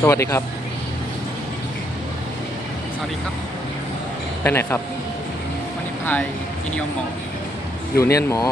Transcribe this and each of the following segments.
สวัสดีครับ สวัสดีครับไปไหนครับ วันนี้พายยูนิอมมอลอยู่เนียนหมอ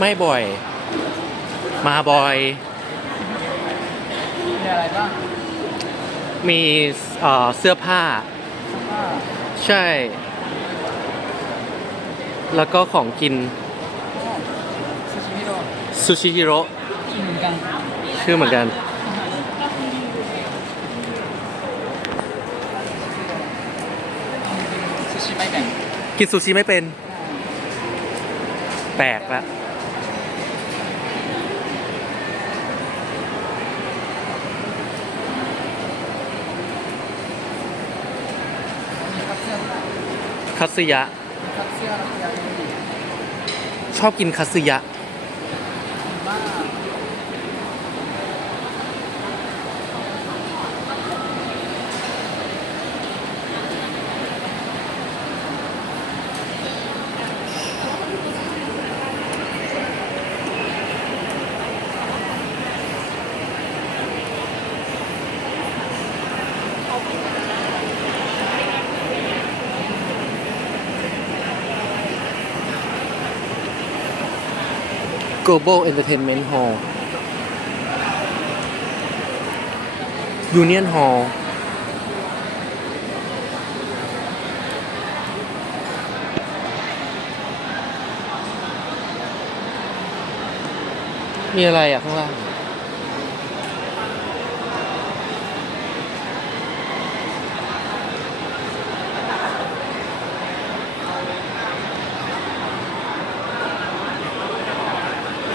ไม่บ่อย มาบ่อย มีอะไรบ้างมีเอ่อเสื้อผ้าเสื้อผ้าใช่ แล้วก็ของกินอ๋อซูชิมิโร่ซูชิฮิโร่ชื่อเหมือนกันชื่อเหมือนกัน ซูชิไม่แบ่งกินซูชิไม่เป็น แปลกละ มีคัตเสื้อ คัตสึยะมีคัตเสื้อแล้วก็ยาดีชอบกินคัตสึยะ Global Entertainment Hall Union Hall มีอะไรอะข้างล่าง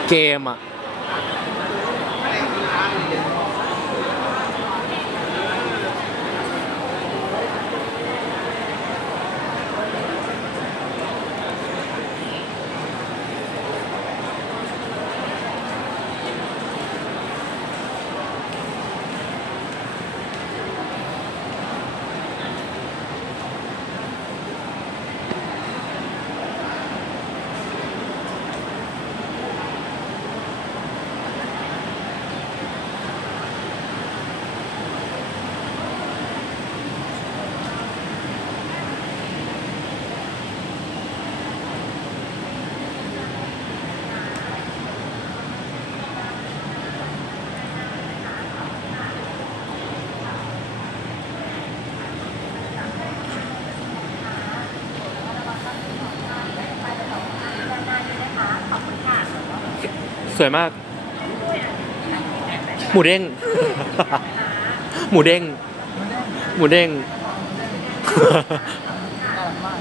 เสวยมาก หมูเด้ง หมูเด้ง หมูเด้ง อร่อยมาก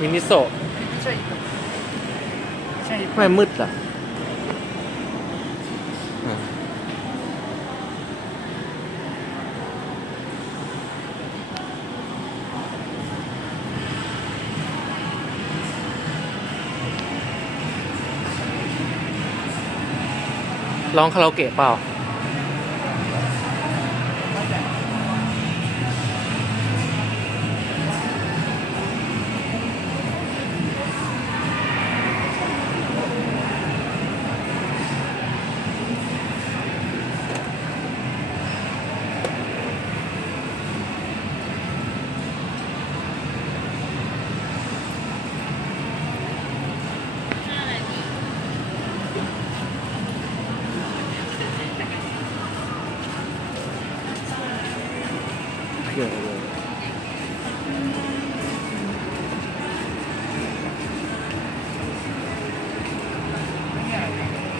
มินิโซะ ใช่ ใช่ไม่มืดอะอะร้องคาราโอเกะเปล่า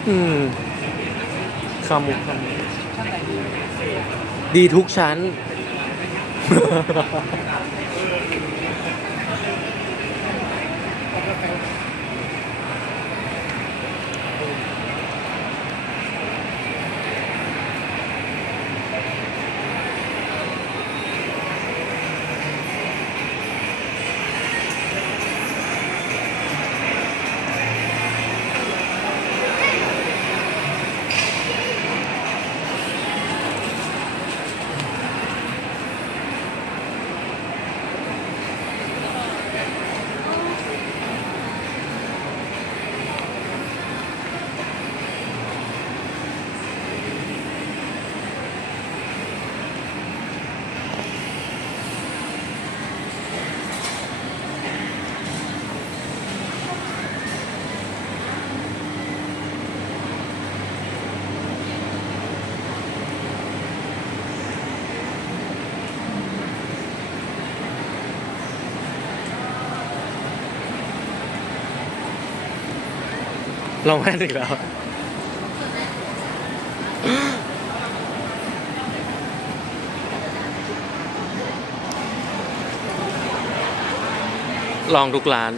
อืมคำมุกคำมุกชั้นไหนดีดีทุกชั้น ลองแว่นอีกแล้ว ลองทุกร้าน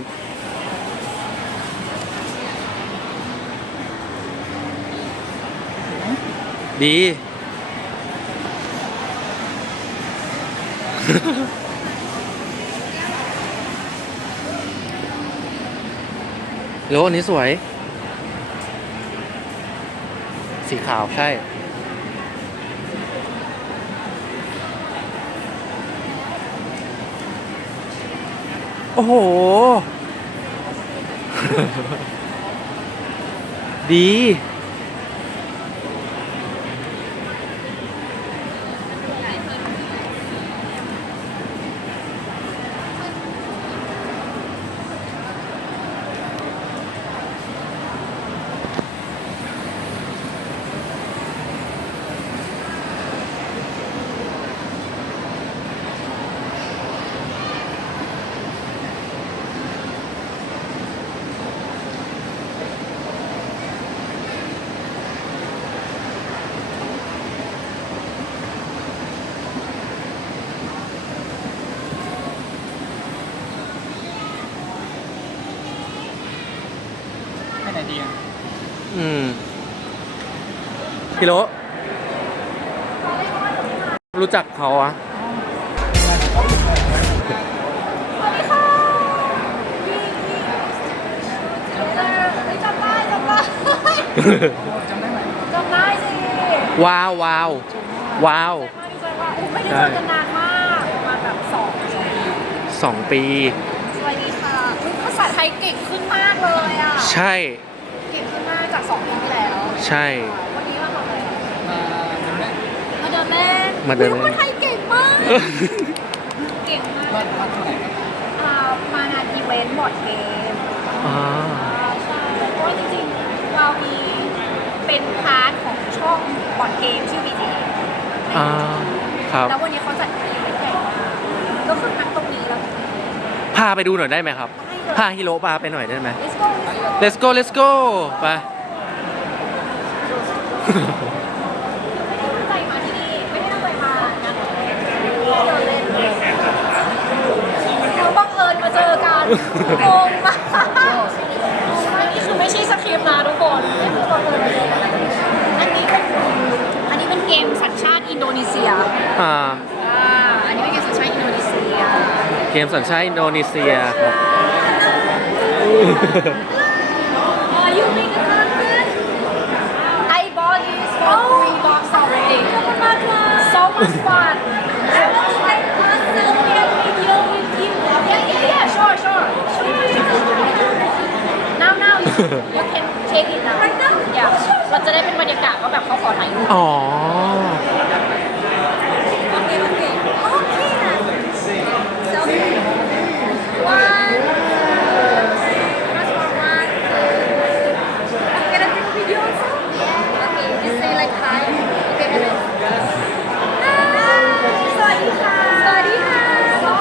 ดีแล้วอันนี้สวย สีขาวใช่ โอ้โห ดี ไปไหนดีอะอืมพี่โลรู้จักเขาอะจำได้จำได้จำได้ไหมจำได้สิว้าวว้าวว้าวดีใจว่าอุ๊ยไม่ได้เจอกันนานมากประมาณแบบสองสองปี ใช่ เก่งขึ้นมากจากสองปีที่แล้วใช่ วันนี้มาทำอะไรอะมาเดินเล่นมาเดินเล่นมาเดินเล่น อุ๊ยคนไทยเก่งมาก เก่งมากรอดรอดที่ไหนครับอ่ามางานอีเวนต์บอร์ดเกมอ่าอ่าใช่เพราะว่าจริงๆ เรามีเป็นพาร์ทของช่องบอร์ดเกมชื่อ BTA อ่าครับ แล้ววันนี้เขาจัดอีเวนต์ใหญ่มากก็คือทั้งตรงนี้แล้วก็ตรงนี้พาไปดูหน่อยได้ไหมครับ พาฮิโรพาไปหน่อยได้ไหม Let's go let's go let's go let's go ไปไม่ได้ตั้งใจมาที่นี่ไม่ได้ตั้งใจมานะเดินเล่นเราบังเอิญมาเจอกันงงมากงงมากนี่คือไม่ใช่สคริปต์นะทุกคนนี่คือบังเอิญมาเจอกันอันนี้เป็นอันนี้เป็นเกมสัญชาติอินโดนีเซียอ่าอ่าอันนี้เป็นเกมสัญชาติอินโดนีเซีย เกมสัญชาติอินโดนีเซียครับ Uh, you make a content? I bought this for three bucks already. So much fun. I was like, awesome, we have video with you. Yeah, yeah, yeah, sure, sure. Now, now, you, you can take it now. Right now? Yeah. เราจะได้เป็นบรรยากาศว่าแบบเขาขอถ่ายรูป อ๋อโอเค โอเค โอเคนะ Selfie. One. Press for one. I'm gonna take video also. Yeah. Okay. Just say like hi. Okay. Hello. Hi. สวัสดีค่ะ สวั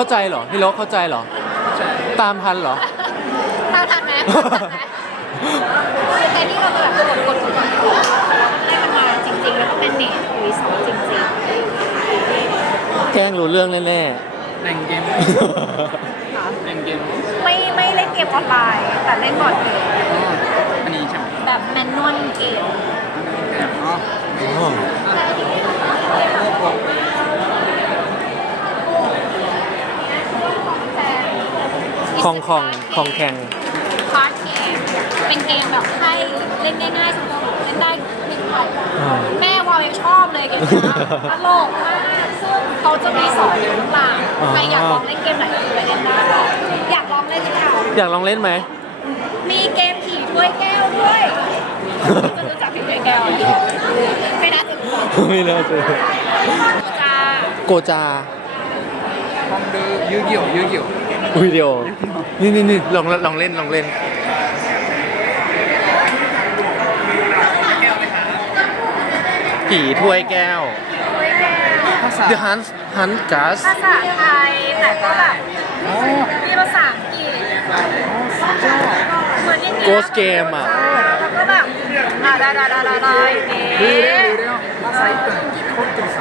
เข้าใจเหรอพี่โลกเข้าใจเหรอ ตามทันเหรอ ตามทันไหมทันไหมคือแต่นี่เราจะแบบกดกดกดกดให้มันมาจริงๆ แล้วก็เป็นเนทรีสอร์ทจริงแกล้งรู้เรื่องแน่เล่นเกมๆเล่นเกมๆไม่ไม่เล่นเกมออนไลน์ แต่เล่นบอร์ดเกมอันนี้ใช่ไหมแบบแมนนวลเกม อ๋อ อ๋อ ของของของแข่งคาร์ดเกมเป็นเกมแบบให้เล่นง่ายๆสำหรับเล่นได้ทุกวัยอ่าแม่วาวยังชอบเลยเกมนี้ตลกมากซึ่งเขาจะมีสอนอยู่ข้างหลังใครอยากลองเล่นเกมไหนก็ไปเล่นได้อยากลองเล่นหรือเปล่าอยากลองเล่นไหมมีเกมผีถ้วยแก้วด้วยจะรู้จักผีถ้วยแก้วไหมไม่น่าจะรู้จักไม่น่าเจอจ้าโกจาลองดูยูกิโอยูกิโอ วิดีโอ นี่นี่นี่ลองลองเล่นลองเล่น ผีถ้วยแก้วถ้วยแก้ว ภาษา The Hunt Hunt Gas ภาษาไทยแต่ก็แบบอ๋อมีภาษาอังกฤษเหมือนอย่างเงี้ย Ghost Game อะ แล้วก็แบบอ่าได้ได้ได้ได้ได้ดูเอ๊เร็วะดูเร็วภาษาญี่ปุ่นโคตรกรุさ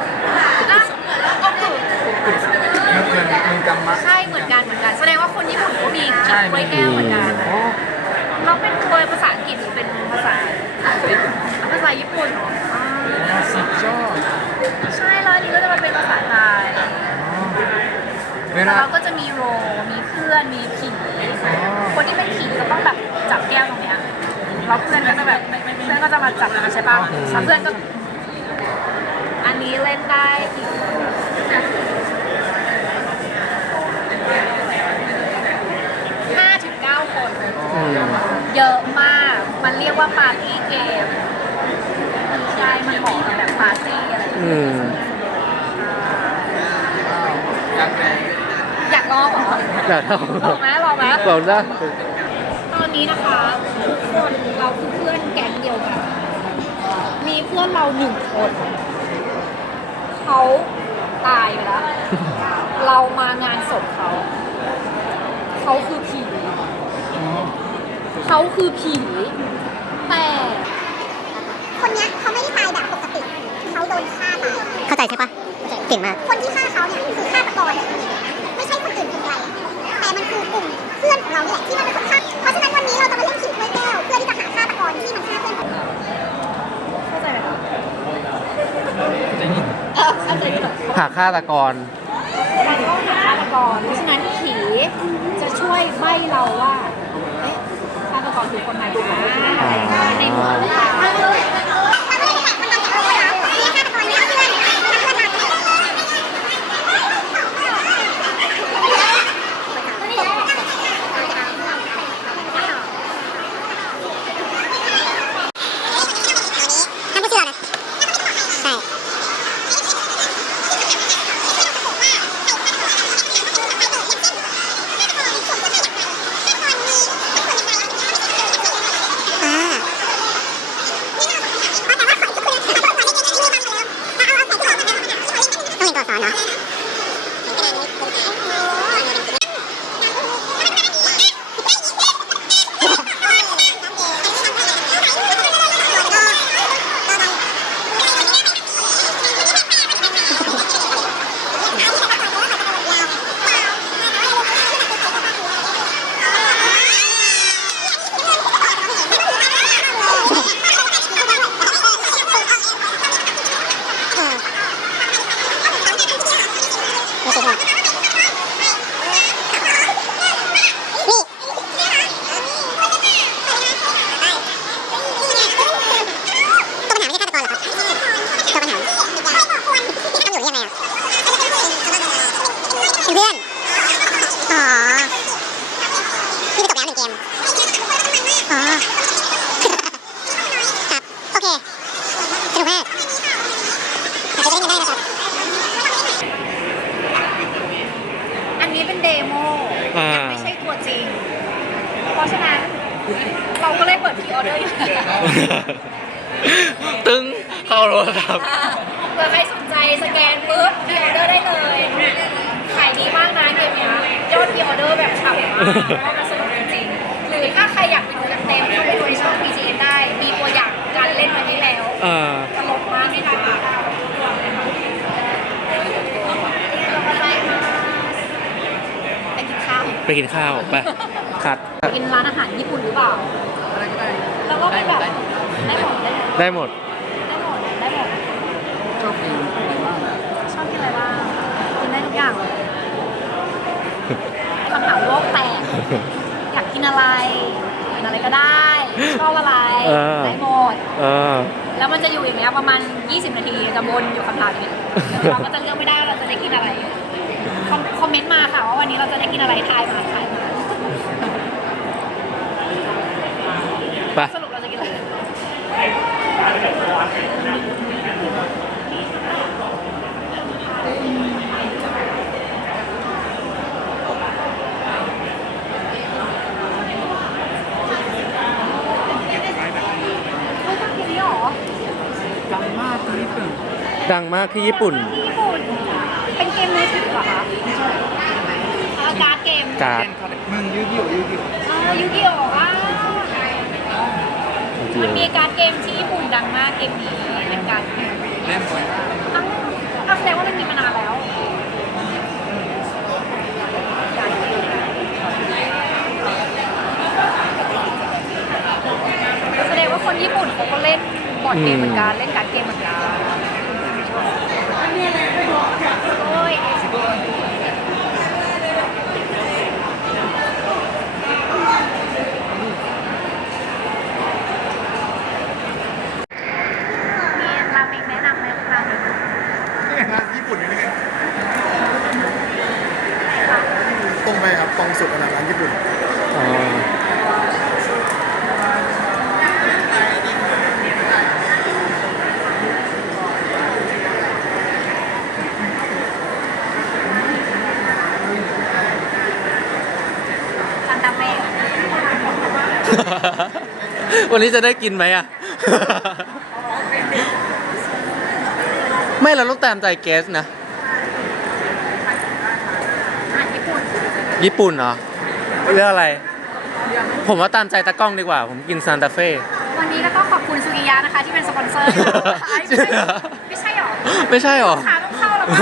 กัมมะ ใช่เหมือนกันเหมือนกัน แสดงว่าคนญี่ปุ่นก็มีใช่ กล้วยแก้วเหมือนกันเราเป็นกล้ยภาษาอังกฤษหรือเป็นภาษาภาษาญี่ปุ่นเหรออ่าสุดยอดใช่แล้วอันนี้ก็จะมาเป็นภาษาไทยเแล้วราก็จะมีโรมีเพื่อนมีผีคนที่เป็นผีก็ต้องแบบจับแก้วตรงเนี้ยแล้วเพื่อนก็จะแบบเพื่อนก็จะมาจับใช่ป่ะวเพื่อนก็ อันนี้เล่นได้กี่น เยอะมาก มันเรียกว่าปาร์ตี้เกมใช่ มันเหมาะกับแบบปาร์ตี้อะไรอย่างเงี้ยอืมอยากเป็นอยากลองเหรออยากทลองไหมลองไหมำลองได้ตอนนี้นะคะทุกคนเราคือเพื่อนแก๊งเดียวกัน มีเพื่อนเราหนึ่งคนเขาตายไปแล้ว เรามางานศพเขา เขาคือผี เขาคือผี แต่คนเนี้ยเขาไม่ได้ตายแบบปกติเขาโดนฆ่าตายเข้าใจใช่ปะเก่งมาก คนที่ฆ่าเขาเนี่ยคือฆาตกรไม่ใช่คนอื่นคนไกลแต่มันคือกลุ่มเพื่อนของเราเนี่ยที่มันเป็นคนฆ่าเพราะฉะนั้นวันนี้เราจะมาเล่นขีดถ้วยแก้วเพื่อที่จะหาฆาตกรที่มันฆ่าเพื่อนของเราเข้าใจไหมคะเออเข้าใจไหมหาฆาตกรเราต้องหาฆาตกรเพราะฉะนั้นผีจะช่วยใบ้เราว่าเอ๊ะ ฆาตกรคือคนไหนนะอะไรอย่างเงี้ยในหมู่บ้านเราเลยมันต้องจากเราเลยนะมีฆาตกรเนี่ยเพื่อนเพื่อนเรา ท่านผู้เชื่อนะ ใช่ อ่า ต้องเป็นตัวสอนเนาะ ไม่ใช่ค่ะนี่ตัวปัญหาไม่ใช่ฆาตกรเหรอครับตัวปัญหาตั้งอยู่ได้ยังไงอะ เป็นเพื่อน อ๋อ นี่คือจบแล้วหนึ่งเกม อ๋อ ครับ โอเค สนุกมากอาจจะเล่นกันได้นะครับ อันนี้เป็นเดโม อ่า ยังไม่ใช่ตัวจริง เพราะฉะนั้น เราก็เลยเปิดพรีออเดอร์อยู่ ตึ้งเข้าโทรศัพท์ เผื่อใครสนใจสแกนปุ๊บพรีออเดอร์ได้เลย ขายดีมากนะเกม ว่ามันสนุกจริงๆหรือถ้าใครอยากไปดูเต็มๆเข้าไปดูในช่อง BGN ได้ มีตัวอย่างการเล่นวันนี้แล้ว เออ ตลกมากนี่ค่ะไปกินข้าว ไปกิน ข้าวไปคัด กินร้านอาหารญี่ปุ่นหรือเปล่าอะไรก็ได้แล้วก็เป็นแบบได้ได้หมดได้หมดได้หมดได้หมดได้หมดชอบกินอะไรบ้างชอบกินอะไรบ้างกินได้ทุกอย่างเลยคำถามโลกแตกอยากกินอะไรกินอะไรก็ได้ชอบอะไรเออได้หมดเออแล้วมันจะอยู่อย่างเงี้ยประมาณ 20 นาทีจะวนอยู่คำถามนี้แล้วเราก็จะเลือกไม่ได้ว่าเราจะได้กินอะไรคอมคอมเมนต์มาค่ะว่าวันนี้เราจะได้กินอะไรทายมาทายมา ไป สรุปเราจะกินอะไรเฮ้ยต้องกินนี่หรอ ดังมากที่ญี่ปุ่นดังมากที่ญี่ปุ่นที่ญี่ปุ่น เป็นเกมมือถือเหรอคะเออการ์ดเกมการ์ดเล่นเขามึงยูกิโอยูกิโอ เออยูกิโออะ มันมีการ์ดเกมที่ญี่ปุ่นดังมากเกมนี้เป็นการ์ดเกมเล่นบ่อยมากอ้าวอ้าวแสดงว่ามันมีมานานแล้วแสดงว่าคนญี่ปุ่นเขาก็เล่นบอร์ดเกมเหมือนกันเล่นการ์ดเกมเหมือนกันโอ้ย มีราเมงแนะนำไหมราเมง นี่ไงร้านญี่ปุ่นนี่ไงตรงไปครับ ตรง สุดขนาดร้านญี่ปุ่นอ๋อซันตาเฟ่วันนี้จะได้กินไหมอะ ไม่เราต้องตามใจเกสนะ อาหารญี่ปุ่น ญี่ปุ่นเหรอเรื่องอะไร ผมว่าตามใจตากล้องดีกว่า ผมกินซานตาเฟ่วันนี้ก็ต้องขอบคุณซูกิยะนะคะที่เป็นสปอนเซอร์ให้เราไม่ใช่ไม่ใช่หรอไม่ใช่หรอลูกค้าต้องเข้าแล้วมั้ง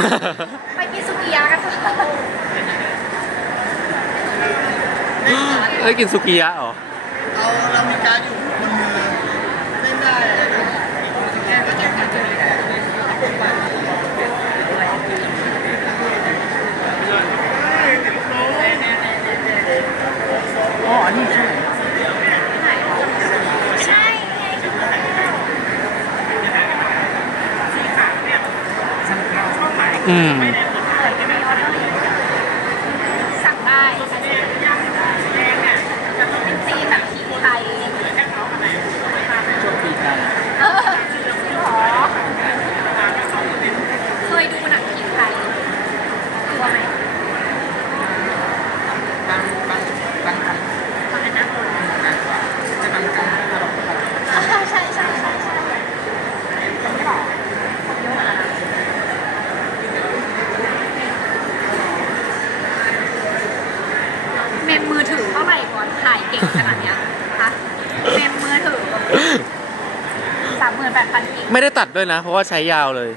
ไปกินซูกิยะกันเถอะ เอ้ยกินสุกิยะเหรอ เอาเรามีการดอยู่บนมือเล่นได้แก้ก็จะแก้เจอเลยอ๋อ นี่ใช่ ใช่ ไง อืม สั่งได้ค่ะเป็นตีแบบผีไทย ชอบปีไทย เออจริงเหรอเคยดูหนังผีไทยกลัวไหม บางบางบางครั้ง บางอันน่ากลัว นานกว่าแต่บางครั้งตลกตลก ใช่ใช่ใช่ใช่ใช่ไม่หรอกคนเยอะขนาดนั้นเมมมือถือเท่าไหร่ก่อนถ่ายเก่งขนาดเนี้ยคะเมมมือถือสามหมื่นแปดพันกิก ไม่ได้ตัดด้วยนะ เพราะว่าใช้ยาวเลย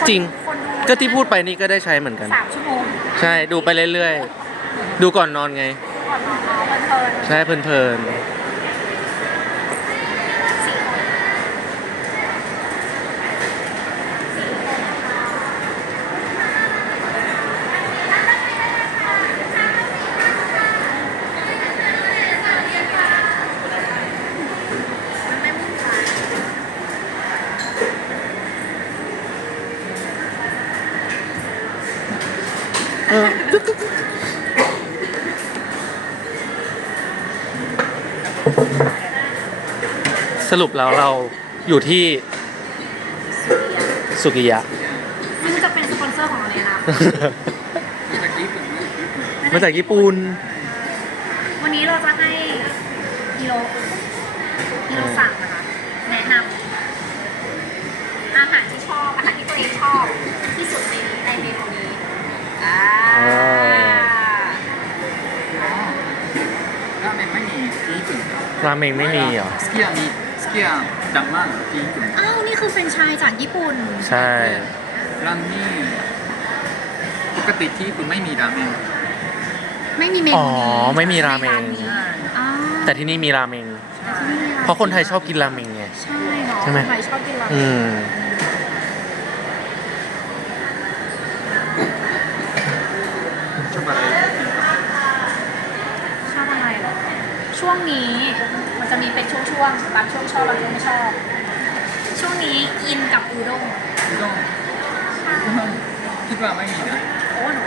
คนจริง คนดูก็ที่พูดไปนี่ก็ได้ใช้เหมือนกัน สามชั่วโมงใช่ดูไปเรื่อยๆ ดูก่อนนอนไง ก่อนนอนเอาเพลินๆ ใช่เพลินสี่ สรุปแล้วเราอยู่ที่สุกิยะ ซึ่งจะเป็นสปอนเซอร์ของเราในอนาคตมาจากญี่ปุ่น วันนี้เราจะให้ฮิโรฮิโรสั่งนะคะ แนะนำอาหารที่ชอบ อาหารที่ตัวเองชอบที่สุดในในเมนูนี้อ่าอ่าラไม่มีญี่ปุ่นรับราเมงไม่มีเหรอ สกียามิ เกียดังมากที่ญี่ปุ่นอ้าว นี่คือแฟรนไชส์จากญี่ปุ่น ใช่ร้านนี้ปกติที่ญี่ปุ่นไม่มีราเมงไม่มีเมนูอ๋อนี้ไม่มีราเมงในนี้อ่าแต่ที่นี่มีราเมงที่นี่มีมง เพราะคนไทยชอบกินราเมงไง ใช่เนาะใช่ไหม คนไทยชอบกินราเมอืงมชอบอะไร ชอบอะไรเหรอ ช่วงนี้มันจะมี เป็นช่วงๆบางช่วงชอบบางช่วงไม่ชอบช่วงนี้กินกับอูด้งอุด้งอุด้งคิดว่าไม่มีนะโอ้หนู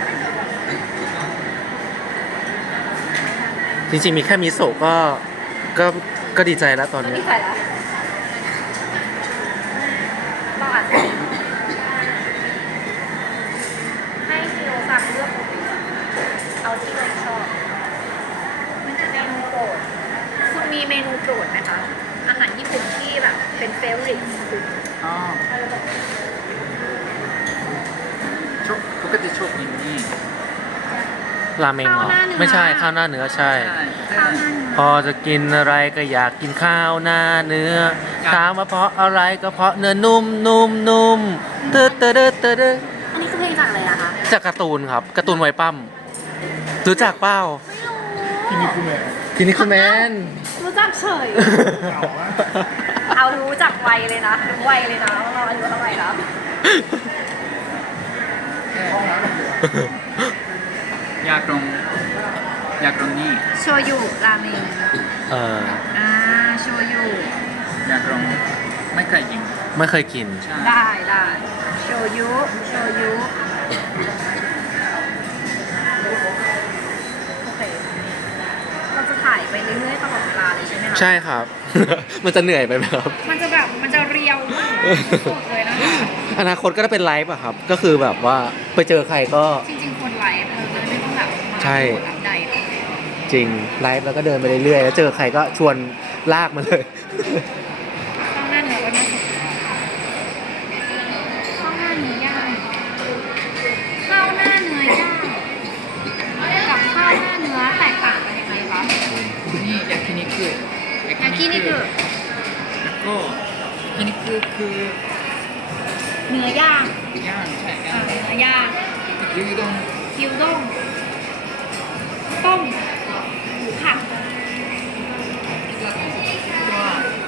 จริงๆมีแค่มิโซะก็ก็ก็ดีใจแล้วตอนไม่นี้ใส่ละบ้านให้ฮิโรสั่งเลือกเอาที่เราชอบ มันจะเมนูโปรด คุณมีเม นูโปรดไหมคะ อาหารญี่ปุ่นที่แบบเป็นเฟเวอร์คุณอ๋อชอบปกติชอบกินนี่ราเมงเหรอ ไม่ใช่ข้าวหน้าเนื้อใช่ใช่ใช่ข้าวหน้าเนื้อพอจะกินอะไรก็อยากกินข้าวหน้าเนื้อครับถามว่าเพราะอะไรก็เพราะเนื้อนุ่มนุ่มนุ่มตึ๊ดตึ๊ดตึ๊ดตึ๊ดตึ๊ดอันนี้คือเพลงจากอะไรอะคะ จากการ์ตูนครับการ์ตูนไวปั้มรู้จักเป้าที่นี่คือแม่ทีนี้คือแมน รู้จักเฉย เก่ามากเอารู้จักวัยเลยนะรู้วัยเลยนะว่าเราอายุเท่าไหร่แล้วห้องน้ำมันเหลืออยากลองอยากลองนี่โชยุราเมงเอออ่าโชยุอยากลองไม่เคยกินไม่เคยกิน ใช่ได้ได้โชยุโชยุ ถ่ายไปเรื่อยๆตลอดเวลาเลยใช่ไหมคะใช่ครับ มันจะเหนื่อยไปไหมครับ มันจะแบบมันจะเรียวมากสุดเลยนะคะอนาคตก็จะเป็นไลฟ์อะครับ ก็คือแบบว่าไปเจอใครก็ จริงๆคนไลฟ์เราจะไม่ต้องแบบมาใช่อัปใดหรอกจริงไลฟ์แล้วก็เดินไปเรื่อยๆแล้วเจอใครก็ชวนลากมาเลย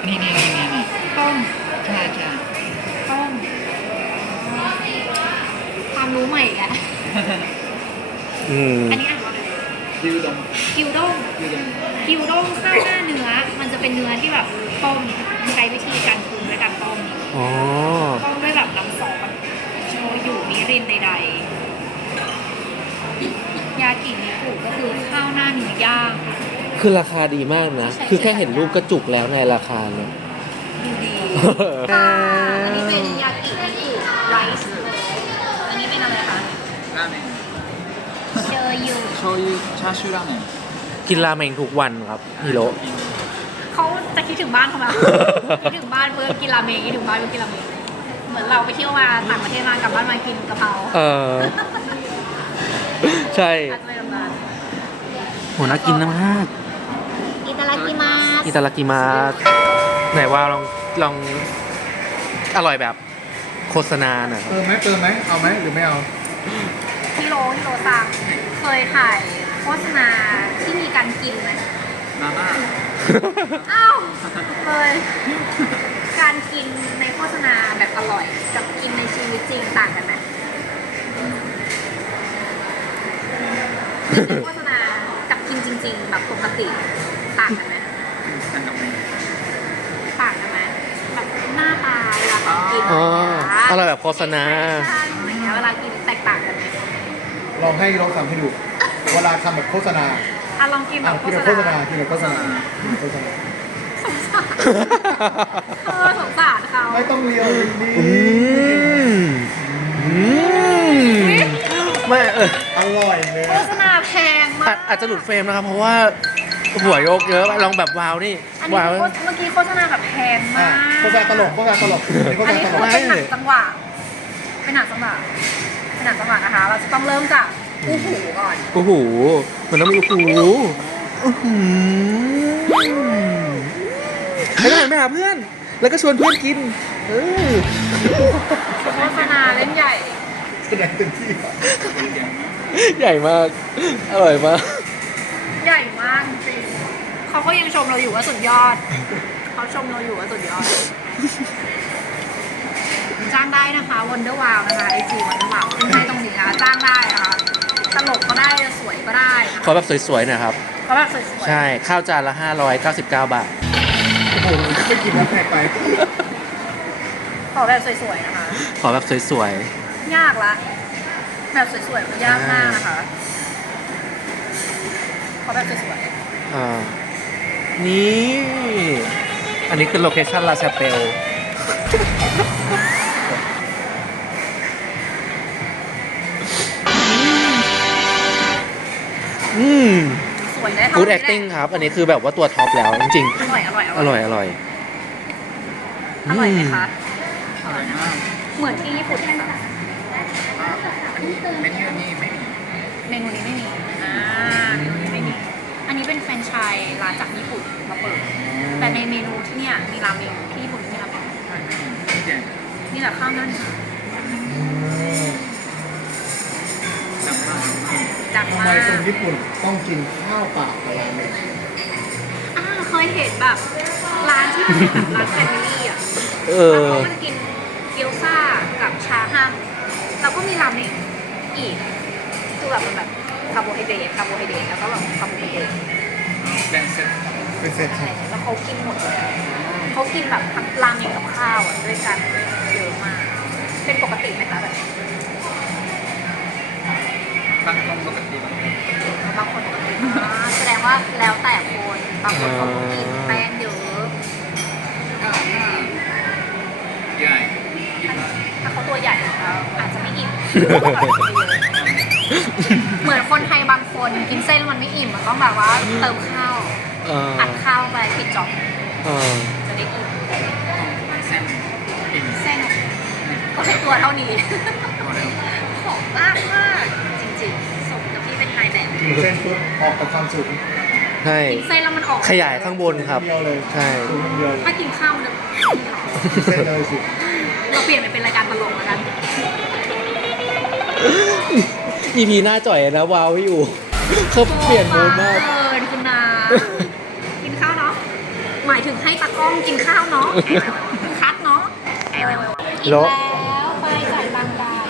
นี่นี่นี่นี่นี่ต้มใช่ใช่ต้มความรู้ใหม่อีกแล้วอืมอันนี้อ่านว่าอะไรยูด้งคิวด้งยูด้งคิวด้งข้าวหน้าเนื้อ มันจะเป็นเนื้อที่แบบต้มใช้วิธีการปรุงด้วยการต้มอ๋อต้มด้วยแบบน้ำซอสโชยุมิรินใดๆยากินิกุก็คือข้าวหน้าเนื้อย่าง คือราคาดีมากนะ คือแค่เห็นรูปก็จุกแล้วในราคาเนี่ยดูดีค่ะอันนี้เป็นยากินิกุไรซ์อันนี้เป็นอะไรคะราเมงเชยูโชยุชาชูราเมงกินราเมงทุกวันครับฮิโร่เขาจะคิดถึงบ้านเขาไหมคิดถึงบ้านเพื่อกินราเมงคิดถึงบ้านเพื่อกินราเมงเหมือนเราไปเที่ยวมาต่างประเทศมากลับบ้านมากินกะเพราเออใช่อาจจะเป็นแบบนั้นโหน่ากินมาก อิตาลากิมาสอิตาลากิมาไหนว่าลองลองอร่อยแบบโฆษณาหน่อยครับเติมไหมเติมไหมเอาไหมหรือไม่เอาฮิโรฮิโรซังเคยถ่ายโฆษณาที่มีการกินไหมมาม่าอ้าวเคยการกินในโฆษณาแบบอร่อย กับกินในชีวิตจริงต่างกันไหมในโฆษณากับกินจริง ๆ แบบปกติ ต่างกันไหมอันดับหนึ่งต่างกันไหมแบบหน้าตาเวลาตอนกินอ๋ออร่อยแบบโฆษณา ใช่อะไรเงี้ยเวลากินแตกต่างกันไหมลองให้ลองทำให้ดู เวลาทำแบบโฆษณาอะลองกินแบอะบโฆกินษแบบโฆษณาณากินแบบโฆษณากินแบบโฆษณาสงสารเออสงสารเขาไม่ต้องเลียวดีอืมอืมไม่เออ อร่อยเลยโฆษณาแพงมาอากอาจจะหลุดเฟรมนะครับ เพราะว่า หัวโยกเยอะลองแบบวาวนี่อันนี้วาวโฆษเมื่อกี้โฆษณาแบบแพงอะมากโฆษณาตลกโฆษณาตลกโฆษอันณานี้ตคือลกเป็นหนังจังหวะ เป็นหนังจังหวะ เป็นหนังจังหวะนะคะ เราจะต้องเริ่มจากคู่หูก่อน โอ้โหมันต้องมีโอ้โหอื้อหือแล้วก็หันไปหาเพื่อน แล้วก็ชวนเพื่อนกินเออโฆษณาเล่นใหญ่ แสดงเต็มที่อะใหญ่มากอร่อยมาก ใหญ่มากจริงเขาก็ยังชมเราอยู่ว่าสุดยอด เขาชมเราอยู่ว่าสุดยอด จ้างได้นะคะ Wonder Wow นะคะ IG Wonder Wow ขึ้นให้ตรงนี้นะคะจ้างได้นะคะตลกก็ได้จะสวยก็ได้นะคะขอแบบสวยๆหนะครับ เขาแบบสวยใช่ ข้าวจานละ 599 บาท โอ้โหไม่กินแล้วแพงไปๆขอแบบสวยๆนะคะ ขอแบบสวยยากละ แบบสวยๆมันยากมากนะคะ ขอแบบสวยๆอ่านี่ อันนี้คือโลเคชั่นลาชาเปลอืมๆสวยได้เท่า good นี้แหละ acting ครับ อันนี้คือแบบว่าตัวท็อปแล้วจริงอร่อยอร่อยๆอร่อยอร่อยอร่อยไหมมคะ อร่อยมาก เหมือนที่ญี่ปุ่นไหมคะ อันนี้เมนูนี้ไม่มี เมนูนี้ไม่มี อ่า เมนูนี้ไม่มี อัน นี้เป็นแฟรนไชส์ร้านจากญี่ปุ่นมาเปิด แต่ในเมนูที่เนี่ยมีราเมงที่ญี่ปุ่นไม่มีราเมงไม่แจ่นี่แหละข้าวหนั่นจับมากดังทำมาไมกคนญี่ปุ่นต้องกินข้าวเปล่ากับราเมงอ่าเคยเห็นแบบร้านที่มันเป็นแบบร้านแฟมิลี่อะ เอแล้วอ เขามันกินเกี๊ยวซ่ากับชาฮัมแล้วก็มีราเมงอีกคือแบบมันแบบคาร์โบไฮเดรตคาร์โบไฮเดรตแล้วก็แบบคาร์โบไฮเดรต เป็นเซ็ตเป็นเสร็จอะไรอย่แล้วเขากินหมดเลยเขากินแบบทั้งราเมงกับข้าวอะด้วยกันเยอะมาก เป็นปกติไหมคะแบบนี้บางคนปกติบางคนบางคนปกติอ่าแสดงว่าแล้วแต่คนบางคนเขาก็กินแป้งเยอะถ้าถ้าใหญ่ถ้าเขาตัวใหญ่เขาอาจจะไม่อิ่ม เหมือนคนไทยบางคนกินเส้นแล้วมันไม่อิ่มมันต้องแบบว่าเติมข้าวเอออัดข้าวไปปิดจ็อบเออจะได้อิ่มต้องเส้นกินเส้นก็ให้ตัวเท่านี้พอแล้วของมากมากจริงๆสมกับที่เป็นนายแบบกินเส้นปุ๊บออกกับความสุขใช่กินเส้นแล้วมันออกขยายข้างบนครับเดียวเลยใช่สูงเดียวเลยถ้ากินข้าวมันจะกินเส้นเลยสิเราเปลี่ยนไปเป็นรายการตลกแล้วกัน EP หน้าจ่อยนะว้าวอยู่เขาเปลี่ยนโหมดมากเออคุณนากินข้าวเนาะ หมายถึงให้ตากล้องกินข้าวเนาะ คัดเนาะอีกแล้แล้ววไปจ่ายตังค์กัน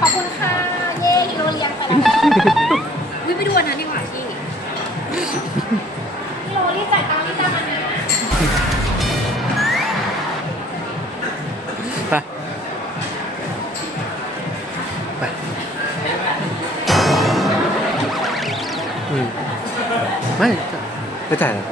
ขอบคุณค่ะ เย่ฮิโรเลี้ยงไปแล้ววิไปดูอันนั้นดีกว่าที่ฮิโรรีบจ่ายตังค์รีบจ่ายอันนี้ อืมไม่ไม่จ่ายแล้ว